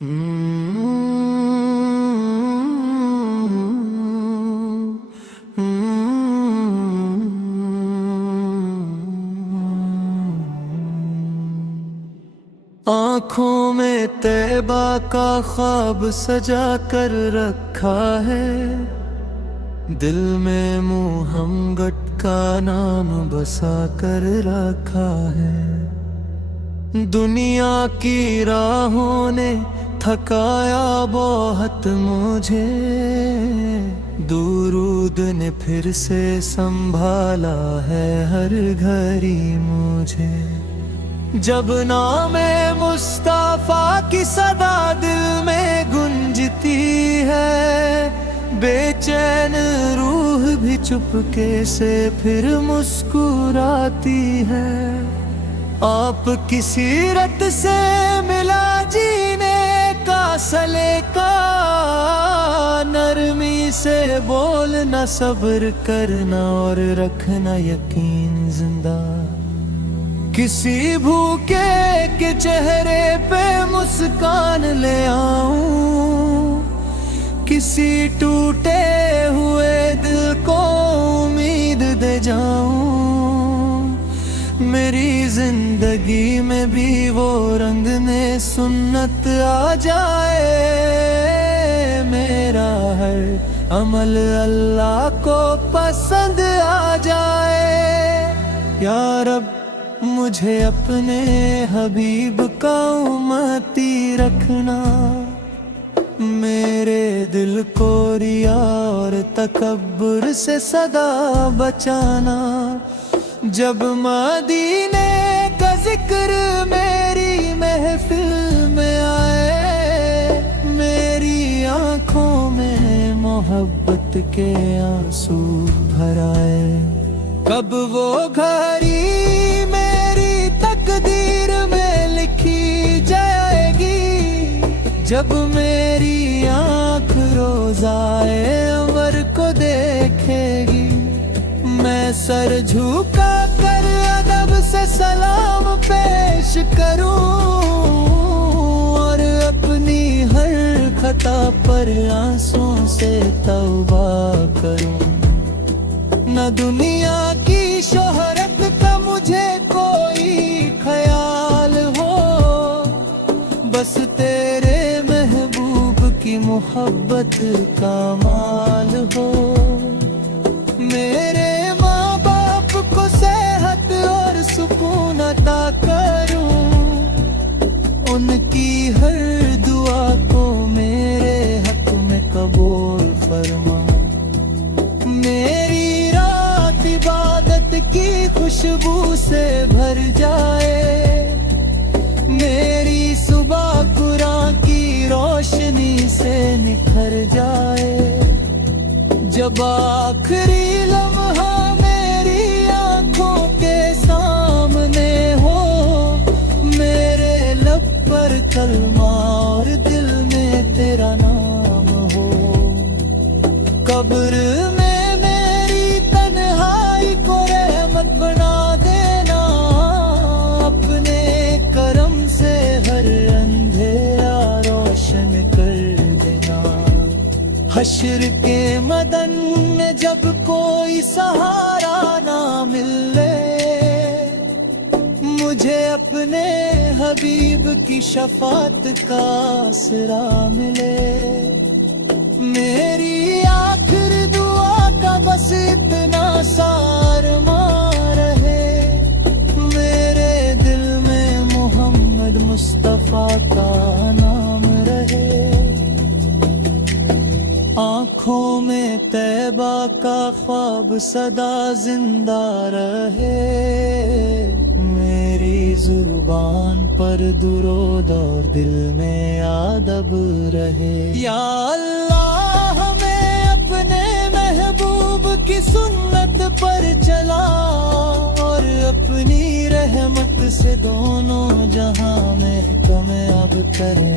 आँखों में तैबा का ख्वाब सजा कर रखा है, दिल में मुहम्मद का नाम बसा कर रखा है। दुनिया की राहों ने थकाया बहुत मुझे, दुरूद ने फिर से संभाला है हर घड़ी मुझे। जब नामे मुस्तफा की सदा दिल में गूंजती है, बेचैन रूह भी चुपके से फिर मुस्कुराती है। आप की सीरत से मिला जीने का सलीका, नरमी से बोलना, सब्र करना और रखना यकीन जिंदा। किसी भूखे के चेहरे पे मुस्कान ले आऊं, किसी टूटे हुए दिल को उम्मीद दे जाऊं। मेरी जिंदगी में भी वो रंग में सुन्नत आ जाए, मेरा हर अमल अल्लाह को पसंद आ जाए। या रब मुझे अपने हबीब का उम्मती रखना, मेरे दिल को रिया और तकब्बुर से सदा बचाना। जब मदीने का जिक्र मेरी महफिल में आए, मेरी आंखों में मोहब्बत के आंसू भर आए। कब वो घड़ी मेरी तकदीर में लिखी जाएगी, जब मेरी आँख रोज़ाए अमर को देखेगी। मैं सर झुका कर अदब से सलाम पेश करूं, और अपनी हर खता पर आंसुओं से तौबा करूं। न दुनिया की शोहरत का मुझे कोई ख्याल हो, बस तेरे महबूब की मोहब्बत का माल हो। मेरे माँ बाप को सेहत और सुकून अता करूं, उनकी हर दुआ को मेरे हक में कबूल फरमा। मेरी रात इबादत की खुशबू से भर जाए, मेरी सुबह कुरान की रोशनी से निखर जाए। जब आखिरी लम्हा मेरी आंखों के सामने हो, मेरे लब पर कलमा और दिल में तेरा नाम हो। कब्र में मेरी तन्हाई को रहमत बना देना, अपने करम से हर अंधेरा रोशन कर देना। हश्र के मदन में जब कोई सहारा ना मिले, मुझे अपने हबीब की शफात का आसरा मिले। मेरी आखिर दुआ का बस इतना सारमा रहे, मेरे दिल में मोहम्मद मुस्तफा का नाम रहे। आँखों में तैबा का ख्वाब सदा जिंदा रहे, मेरी जुबान पर दुरूद और दिल में अदब रहे। या अल्लाह हमें अपने महबूब की सुन्नत पर चला, और अपनी रहमत से दोनों जहां में कामयाब करे।